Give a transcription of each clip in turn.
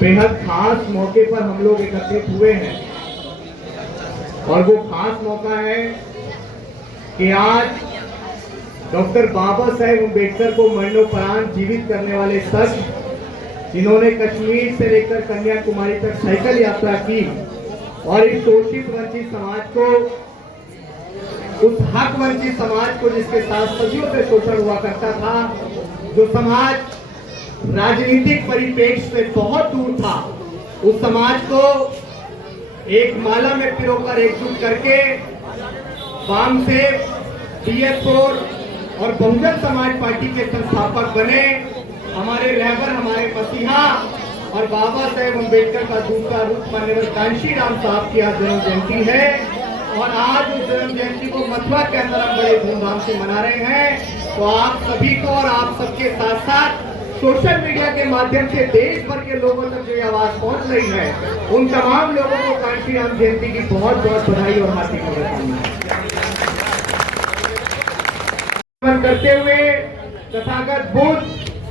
बेहद खास मौके पर हम लोग एकत्रित हुए हैं और वो खास मौका है कि आज डॉक्टर बाबा साहेब अम्बेडकर को मरणोपरांत जीवित करने वाले शख्स, जिन्होंने कश्मीर से लेकर कन्याकुमारी तक साइकिल यात्रा की और इस शोषित वंचित समाज को, उस हक वंचित समाज को जिसके साथ सदियों से शोषण हुआ करता था, जो समाज राजनीतिक परिप्रेक्ष्य से बहुत दूर था, उस समाज को एक माला में पिरोकर एकजुट करके वामसेव, बीएस4 और बहुजन समाज पार्टी के संस्थापक बने हमारे रहबर, हमारे मसीहा और बाबा साहेब अम्बेडकर का दूसरा रूप माननीय कांशीराम साहब की आज जन्म जयंती है। और आज उस जन्म जयंती को मथुरा के अंदर हम बड़े धूमधाम से मना रहे हैं। तो आप सभी को और आप सबके साथ साथ सोशल मीडिया के माध्यम से देश भर के लोगों तक जो ये आवाज पहुंच रही है, उन तमाम लोगों को कांशीराम जयंती की बहुत बहुत बधाई और हार्दिक शुभकामनाएं करते हुए तथागत बुद्ध,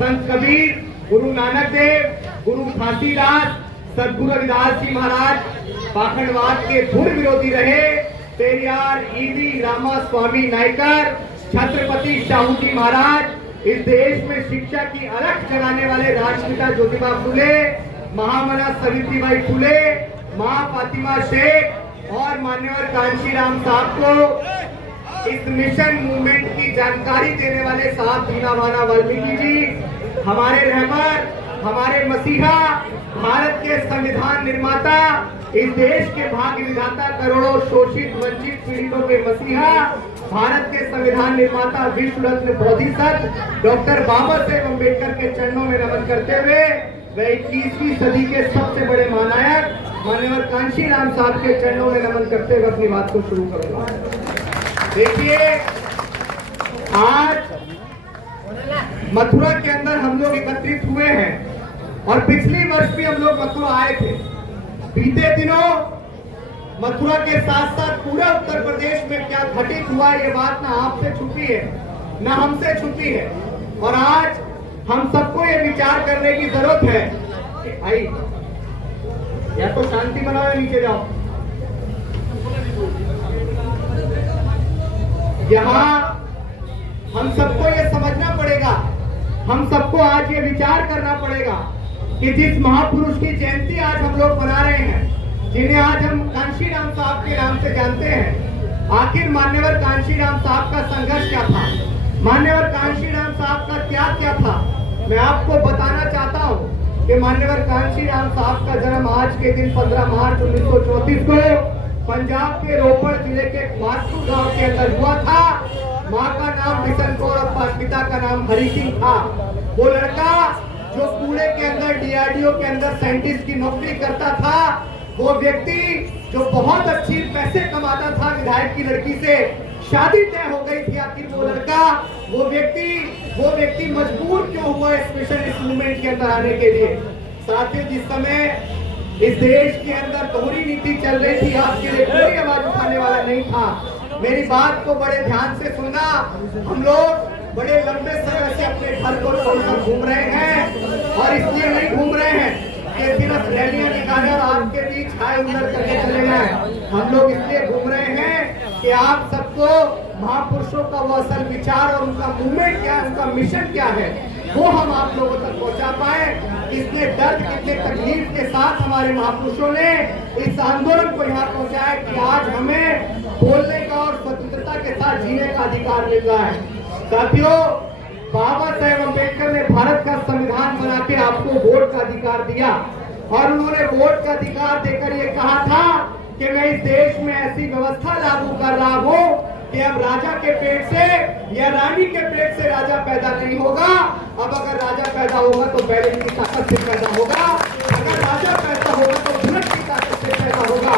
संत कबीर, गुरु नानक देव, गुरु घासीदास, सदगुरु रविदास जी महाराज पाखंडवाद के धुर विरोधी रहे, पेरियार, ईवी, रामा स्वामी नायकर, छत्रपति शाहू जी महाराज, इस देश में शिक्षा की अलख जगाने वाले राष्ट्रपिता ज्योतिबा फुले, महामना सावित्रीबाई फुले, मां फातिमा शेख और मान्यवर कांशीराम साहब को इस मिशन मूवमेंट की जानकारी देने वाले साहब दीनावाना वाल्मीकि जी, हमारे रहबर, हमारे मसीहा, भारत के संविधान निर्माता, इस देश के भाग्य विधाता, करोड़ों शोषित वंचित पीड़ितों के मसीहा, भारत के संविधान निर्माता, विश्व रत्न बोधिसत्व डॉक्टर बाबा साहेब अम्बेडकर के चरणों में नमन करते हुए वे 21वीं सदी के सबसे बड़े महानायक माननीय कांशीराम साहब के चरणों में नमन करते हुए अपनी बात को शुरू करूंगा। देखिए, आज मथुरा के अंदर हम लोग एकत्रित हुए हैं और पिछली वर्ष भी हम लोग मथुरा आए थे। बीते दिनों मथुरा के साथ साथ पूरा उत्तर प्रदेश में क्या घटित हुआ, ये बात ना आपसे छुपी है ना हमसे छुपी है। और आज हम सबको ये विचार करने की जरूरत है कि भाई या तो शांति बनाओ या नीचे जाओ। यहाँ हम सबको ये समझना पड़ेगा, हम सबको आज ये विचार करना पड़ेगा कि जिस महापुरुष की जयंती आज हम लोग मना रहे हैं, जिन्हें आज हम कांशीराम साहब के नाम से जानते हैं, आखिर मान्यवर कांशीराम साहब का संघर्ष क्या था, मान्यवर कांशीराम साहब का त्याग क्या था। मैं आपको बताना चाहता हूँ कि मान्यवर कांशीराम साहब का जन्म आज के दिन 15 मार्च 1934 को पंजाब के रोपड़ जिले के मास्टू गांव के अंदर हुआ था। माँ का नाम बिशन कौर और पिता का नाम हरि सिंह था। वो लड़का जो पुणे के अंदर डीआरडीओ के अंदर साइंटिस्ट की नौकरी करता था, वो व्यक्ति जो बहुत अच्छी पैसे कमाता था, विधायक की लड़की से शादी तय हो गई थी। आखिर वो लड़का, वो व्यक्ति मजबूर क्यों हुआ स्पेशलिस्ट मूवमेंट के अंदर आने के लिए। साथियों, जिस समय इस देश के अंदर दोहरी नीति चल रही थी, आपके लिए कोई आवाज उठाने वाला नहीं था। मेरी बात को बड़े ध्यान से सुनना। हम लोग बड़े लंबे समय से अपने घर को छोड़कर घूम रहे हैं और इसलिए नहीं घूम रहे हैं कि सिर्फ रैलियां निकाले और आपके बीच हाय हुनर करके चले गए। हम लोग इसलिए घूम रहे हैं कि आप सबको महापुरुषों का वो असल विचार और उनका मूवमेंट क्या है, उनका मिशन क्या है, वो हम आप लोगों तक पहुंचा पाए। कितने दर्द, कितने तकलीफ के साथ हमारे महापुरुषों ने इस आंदोलन को यहाँ पहुंचाया कि आज हमें बोलने का और स्वतंत्रता के साथ जीने का अधिकार मिल रहा है। साथियों, बाबा साहेब अम्बेडकर ने भारत का संविधान बना के आपको वोट का अधिकार दिया और उन्होंने वोट का अधिकार देकर ये कहा था कि मैं इस देश में ऐसी व्यवस्था लागू कर रहा हूँ कि अब राजा के पेट से या रानी के पेट से राजा पैदा नहीं होगा। अब अगर राजा पैदा होगा तो बैलेंस की ताकत से पैदा होगा, अगर राजा पैदा होगा तो बुलेट की ताकत से पैदा होगा।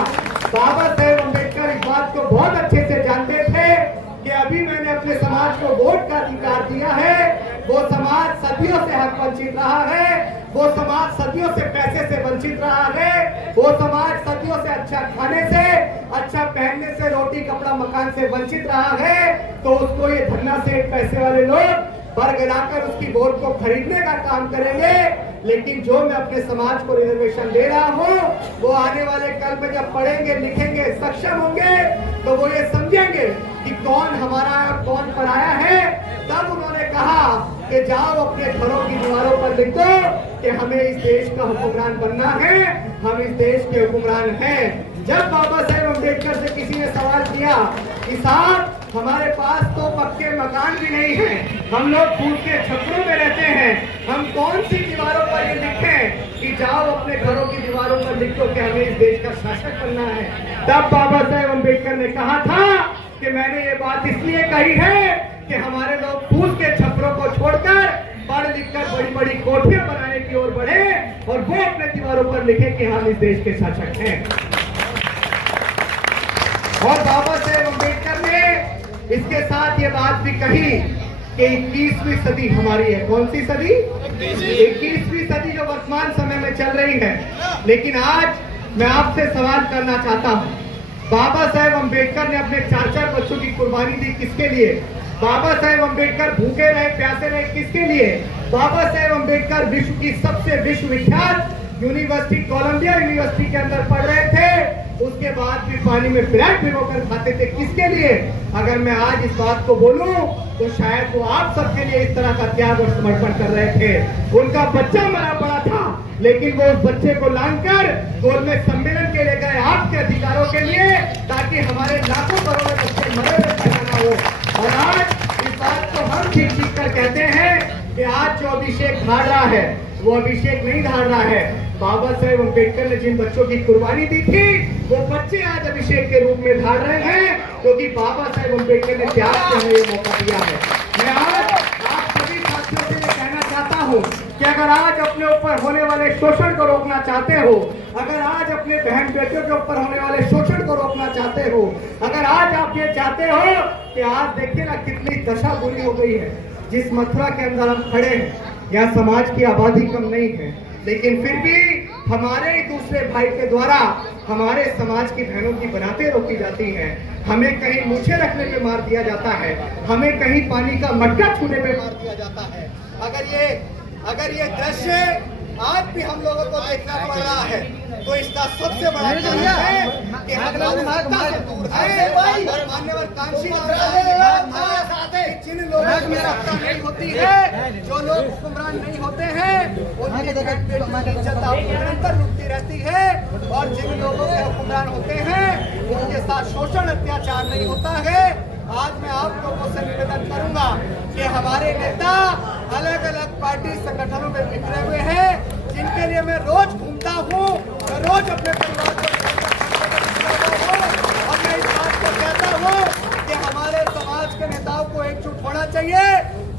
बाबा साहेब अम्बेडकर इस बात को बहुत अच्छे से जानते थे कि अभी मैंने अपने समाज को वोट का अधिकार दिया है, वो समाज सदियों से हक वंचित रहा है, वो समाज सदियों से पैसे से वंचित रहा है, वो समाज सदियों से अच्छा खाने से, अच्छा पहनने से, रोटी कपड़ा मकान से वंचित रहा है। तो उसको ये धन्ना से पैसे वाले लोग बरगलाकर उसकी वोट को खरीदने का काम करेंगे। लेकिन जो मैं अपने समाज को रिजर्वेशन दे रहा हूँ वो आने वाले कल में जब पढ़ेंगे लिखेंगे सक्षम होंगे तो वो ये समझेंगे कि कौन हमारा है और कौन पराया है। तब उन्होंने कहा कि जाओ अपने घरों की दीवारों पर लिख दो कि हमें इस देश का हुक्मरान बनना है, हम इस देश के हुक्मरान हैं। जब बाबा साहेब अम्बेडकर से किसी ने सवाल किया कि साहब हमारे पास तो पक्के मकान भी नहीं है, हम लोग फूट के छपरों में रहते हैं, हम कौन सी दीवारों पर ये लिखें कि जाओ अपने घरों की दीवारों पर लिखो कि हमें इस देश का शासक बनना है। तब बाबा साहेब अम्बेडकर ने कहा था कि मैंने ये बात इसलिए कही है कि हमारे लोग फूस के छपरों को छोड़कर पढ़ लिखकर बड़ी बड़ी कोठियां बनाने की ओर बढ़े और वो अपने दीवारों पर लिखे कि हम इस देश के शासक हैं। और बाबा साहेब अम्बेडकर ने इसके साथ ये बात भी कही कि 21वीं सदी हमारी है। कौन सी सदी? 21वीं सदी जो वर्तमान समय में चल रही है। लेकिन आज मैं आपसे सवाल करना चाहता हूँ, बाबा साहेब अम्बेडकर ने अपने 4-4 बच्चों की कुर्बानी दी किसके लिए? बाबा साहेब अम्बेडकर भूखे रहे प्यासे रहे किसके लिए? बाबा साहेब अम्बेडकर विश्व की सबसे विश्वविख्यात यूनिवर्सिटी कोलंबिया यूनिवर्सिटी के अंदर पढ़ रहे थे, उसके बाद भी पानी में ब्रेड भिगोकर खाते थे किसके लिए? अगर मैं आज इस बात को बोलूं तो शायद वो आप सबके लिए इस तरह का त्याग और समर्पण कर रहे थे। उनका बच्चा मरा पड़ा था लेकिन वो उस बच्चे को लांघकर गोलमेज सम्मेलन के लिए गए आपके अधिकारों के लिए, ताकि हमारे लाखों करोड़ों बच्चे मरे हुए पैदा ना हो। और आज इस बात को हम ठीक ठीक कर कहते हैं कि आज जो अभिषेक धार रहा है वो अभिषेक नहीं धार रहा है। बाबा साहेब अम्बेडकर ने जिन बच्चों की कुर्बानी दी थी वो बच्चे आज अभिषेक के रूप में धार रहे हैं, क्योंकि बाबा साहेब अम्बेडकर ने त्याग से हमें ये मौका दिया है। मैं आज आप सभी साथियों से ये कहना चाहता हूँ कि अगर आज अपने ऊपर होने वाले शोषण को रोकना चाहते हो, अगर आज अपने बहन बेटियों के ऊपर होने वाले शोषण को रोकना चाहते हो, अगर आज आप ये चाहते हो कि आज देखिए ना कितनी दशा बुरी हो गई है, जिस मथुरा के अंदर हम खड़े हैं यहाँ समाज की आबादी कम नहीं है, लेकिन फिर भी हमारे दूसरे भाई के द्वारा हमारे समाज की बहनों की बनाते रोकी जाती हैं। हमें कहीं मूछे रखने पे मार दिया जाता है, हमें कहीं पानी का मटका छूने पे मार दिया जाता है। अगर ये दृश्य आज भी हम लोगों को देखना पड़ रहा है तो इसका सबसे बड़ा कारण है कि हम लोग सत्ता से दूर हैं। और मान्यवर कांशी जिन लोगों की सत्ता नहीं होती है, जो लोग हुक्मरान नहीं होते हैं, उनकी इज्जत निरंतर लुटती रहती है। और जिन लोगों के हुक्मरान होते हैं उनके साथ शोषण अत्याचार नहीं होता है। आज मैं आप लोगों से निवेदन करूंगा कि हमारे नेता अलग अलग पार्टी संगठनों में बिखरे हुए हैं, जिनके लिए मैं रोज घूमता हूँ, मैं रोज अपने परिवार को और मैं इस बात को कहता हूँ कि हमारे समाज के नेताओं को एकजुट होना चाहिए।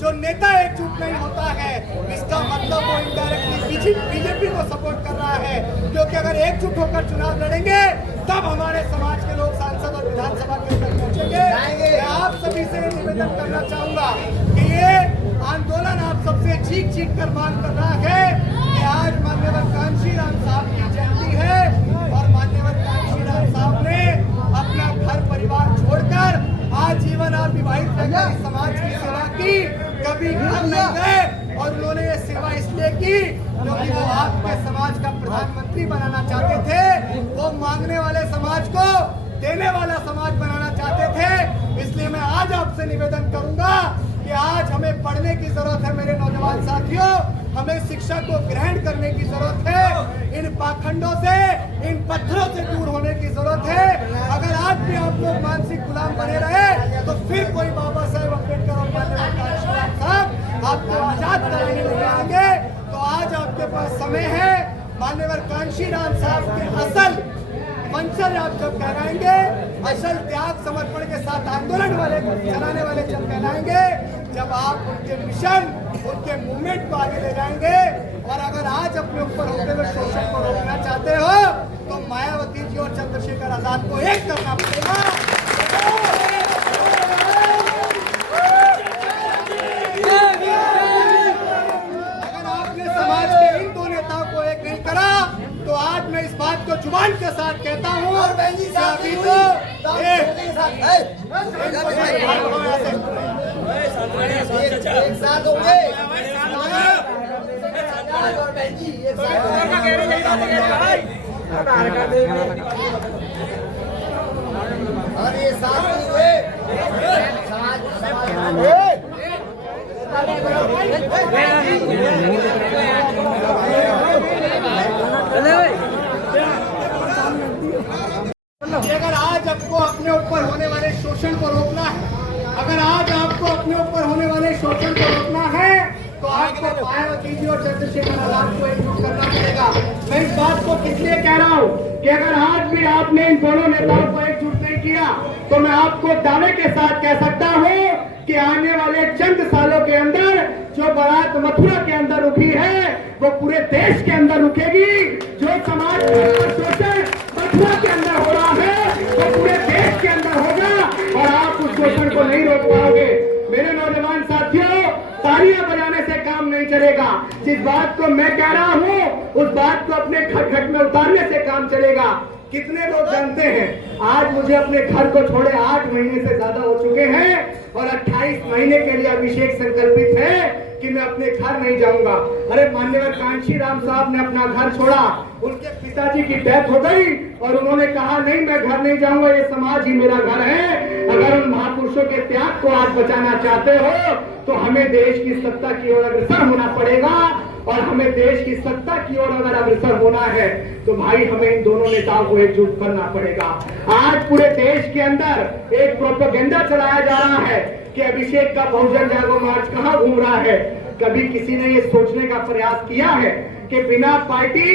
जो नेता एकजुट नहीं होता है इसका मतलब वो इनडायरेक्टली बीजेपी को सपोर्ट कर रहा है, क्योंकि अगर एकजुट होकर चुनाव लड़ेंगे तब हमारे समाज के लोग सांसद और विधानसभा के अंदर पहुंचेंगे। मैं आप सभी से निवेदन करना चाहूंगा कि ये आंदोलन आप सबसे चीख चीख कर मांग कर रहा है कि आज माननीय कांशी राम साहब की जयंती है और माननीय कांशी राम साहब ने अपना घर परिवार छोड़कर आजीवन विवाहित रहकर समाज की सेवा की, कभी घर नहीं गए। और उन्होंने ये सेवा इसलिए की क्योंकि वो आपके समाज का प्रधानमंत्री बनाना चाहते थे, वो मांगने वाले समाज को देने वाला समाज बनाना चाहते थे। इसलिए मैं आज आपसे निवेदन करूंगा कि आज हमें पढ़ने की जरूरत है मेरे नौजवान साथियों, हमें शिक्षा को ग्रहण करने की जरूरत है, इन पाखंडों से इन पत्थरों से दूर होने की जरूरत है। अगर आज भी आप लोग मानसिक गुलाम बने रहे तो फिर कोई बाबा साहेब अम्बेडकर और माननीय कांशी राम साहब आपको आजाद कराने नहीं आएंगे। तो आज आपके पास समय है, माननीय कांशी राम साहब के असल वंशज आप जब कहलाएंगे, असल त्याग समर्पण के साथ आंदोलन वाले चलाने वाले जब कहलाएंगे, जब आप उनके मिशन उनके मूवमेंट को आगे ले जाएंगे। और अगर आज अपने ऊपर होते हुए शोषण को रोकना चाहते हो तो मायावती जी और चंद्रशेखर आजाद को एक करना पड़ेगा। अगर आपने समाज के इन दो नेताओं को एक नहीं करा तो आज मैं इस बात को जुबान के साथ कहता हूँ कि अभी तो अरे साथ हुए अगर आज आपको अपने ऊपर होने वाले शोषण को रोकना है, अगर आज आपको अपने ऊपर होने वाले शोषण को रोकना है, तो आपको मायावती जी और चंद्रशेखर आजाद को एकजुट करना पड़ेगा। मैं इस बात को किस लिए कह रहा हूँ कि अगर आज भी आपने इन दोनों नेताओं को एकजुट नहीं किया, तो मैं आपको दावे के साथ कह सकता हूँ कि आने वाले चंद सालों के अंदर जो बारात मथुरा के अंदर रुकी है, वो पूरे देश के अंदर रुकेगी। जो समाज का शोषण मथुरा के अंदर हो रहा है, वो पूरे देश के अंदर होगा और आप उस शोषण को नहीं रोक पाओगे। मेरे नौजवान साथियों, तालियां बजाने से काम नहीं चलेगा। जिस बात को मैं कह रहा हूँ, उस बात को अपने घर घर में उतारने से काम चलेगा। कितने लोग जानते हैं, आज मुझे अपने घर को छोड़े 8 महीने से ज्यादा हो चुके हैं और 28 महीने के लिए अभिषेक संकल्पित है कि मैं अपने घर नहीं जाऊंगा। अरे मान्यवर कांशी राम साहब ने अपना घर छोड़ा, उनके पिताजी की डेथ हो गई और उन्होंने कहा नहीं मैं घर नहीं जाऊंगा, ये समाज ही मेरा घर है। अगर उन महापुरुषों के त्याग को आज बचाना चाहते हो, तो हमें देश की सत्ता की ओर अग्रसर होना पड़ेगा। और हमें देश की सत्ता की ओर अगर अग्रसर होना है, तो भाई हमें इन दोनों नेताओं को एकजुट करना पड़ेगा। आज पूरे देश के अंदर एक प्रोपेगेंडा चलाया जा रहा है कि अभिषेक का बहुजन जागो मार्च कहां घूम रहा है। कभी किसी ने ये सोचने का प्रयास किया है कि बिना पार्टी,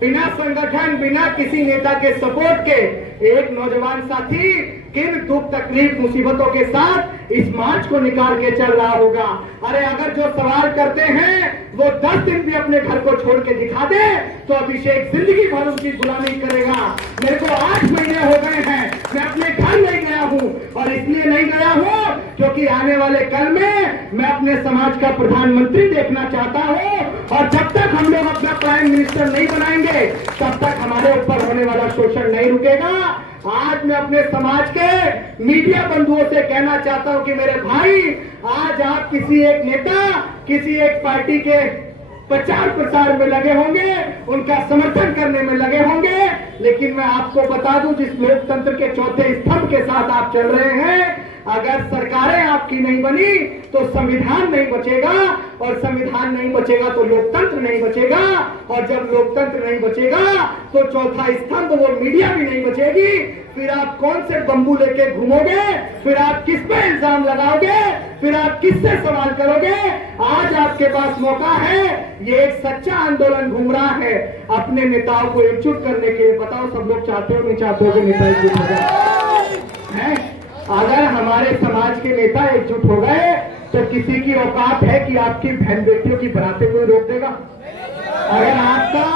बिना संगठन, बिना किसी नेता के सपोर्ट के एक नौजवान साथी किन दुख तकलीफ मुसीबतों के साथ इस मार्च को निकाल के चल रहा होगा। अरे अगर जो सवाल करते हैं वो 10 दिन भी अपने घर को छोड़ के दिखा दे, तो अभिषेक जिंदगी भर उनकी गुलामी करेगा। मेरे को 8 महीने हो गए हैं, मैं अपने घर नहीं गया हूँ और इसलिए नहीं गया हूँ क्योंकि आने वाले कल में मैं अपने समाज का प्रधानमंत्री देखना चाहता हूँ। और जब तक हम लोग अपना प्राइम मिनिस्टर नहीं बनाएंगे, तब तक हमारे ऊपर होने वाला शोषण नहीं रुकेगा। आज मैं अपने समाज के मीडिया बंधुओं से कहना चाहता हूं कि मेरे भाई, आज आप किसी एक नेता, किसी एक पार्टी के प्रचार प्रसार में लगे होंगे, उनका समर्थन करने में लगे होंगे, लेकिन मैं आपको बता दूं, जिस लोकतंत्र के चौथे स्तंभ के साथ आप चल रहे हैं, अगर सरकारें आपकी नहीं बनी तो संविधान नहीं बचेगा, और संविधान नहीं बचेगा तो लोकतंत्र नहीं बचेगा, और जब लोकतंत्र नहीं बचेगा तो चौथा स्तंभ वो मीडिया भी नहीं बचेगी। फिर आप कौन से बंबू लेके घूमोगे, फिर आप किस पे इल्जाम लगाओगे, फिर आप किससे सवाल करोगे। आज आपके पास मौका है, ये एक सच्चा आंदोलन घूम रहा है अपने नेताओं को एकजुट करने के लिए। बताओ सब लोग चाहते हो नहीं चाहते हो कि नेता एकजुट हो जाए? अगर हमारे समाज के नेता एकजुट हो गए तो किसी की औकात है कि आपकी बहन बेटियों की बरातें कोई रोक देगा? अगर आपका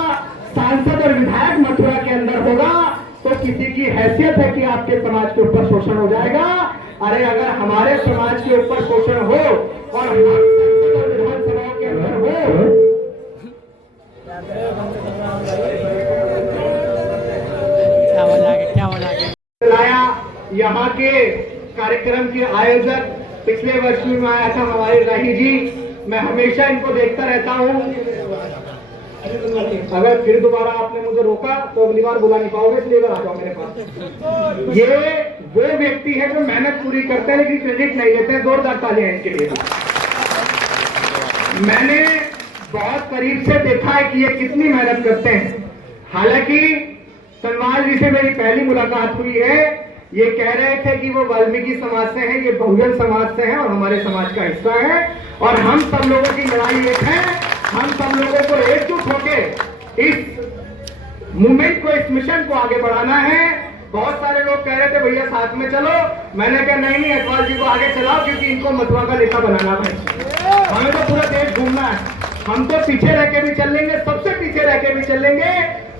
सांसद और विधायक मथुरा के अंदर होगा तो किसी की हैसियत है कि आपके समाज के ऊपर शोषण हो जाएगा? अरे अगर हमारे समाज के ऊपर शोषण हो और हम संसद और विधानसभाओं के अंदर हो, यहाँ के कार्यक्रम के आयोजक पिछले वर्ष में आया था हमारे राही जी, मैं हमेशा इनको देखता रहता हूँ। अगर फिर दोबारा आपने मुझे रोका तो अगली बार बुला नहीं पाओगे, इसलिए आ जाओ मेरे पास। ये वो व्यक्ति है जो मेहनत पूरी करते हैं लेकिन क्रेडिट नहीं लेते हैं। जोरदार तालियां इनके लिए। मैंने बहुत करीब से देखा है कि ये कितनी मेहनत करते हैं। हालांकि सनवाल जी से मेरी पहली मुलाकात हुई है, ये कह रहे थे कि वो वाल्मीकि समाज से हैं, ये बहुजन समाज से हैं और हमारे समाज का हिस्सा है, और हम सब लोगों की लड़ाई एक है। हम सब लोगों को एकजुट होकर इस मूवमेंट को, इस मिशन को आगे बढ़ाना है। बहुत सारे लोग कह रहे थे भैया साथ में चलो, मैंने कहा नहीं अकबाल जी को आगे चलाओ क्योंकि इनको मथुरा का नेता बनाना है। हमें तो पूरा देश घूमना है, हम तो पीछे रह के भी चल लेंगे, सबसे पीछे रह के भी चल लेंगे,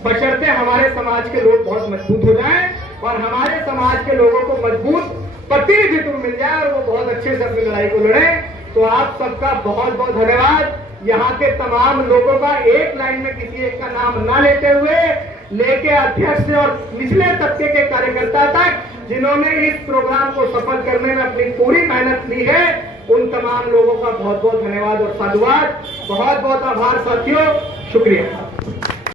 बशर्ते हमारे समाज के लोग बहुत मजबूत हो जाएं और हमारे समाज के लोगों को मजबूत प्रतिनिधित्व मिल जाए और वो बहुत अच्छे से अपनी लड़ाई को लड़े। तो आप सबका बहुत बहुत धन्यवाद। यहाँ के तमाम लोगों का एक लाइन में किसी एक का नाम ना लेते हुए, लेके अध्यक्ष से और निचले तबके के कार्यकर्ता तक जिन्होंने इस प्रोग्राम को सफल करने में अपनी पूरी मेहनत ली है, उन तमाम लोगों का बहुत बहुत धन्यवाद और साधुवाद। बहुत बहुत आभार साथियों, शुक्रिया।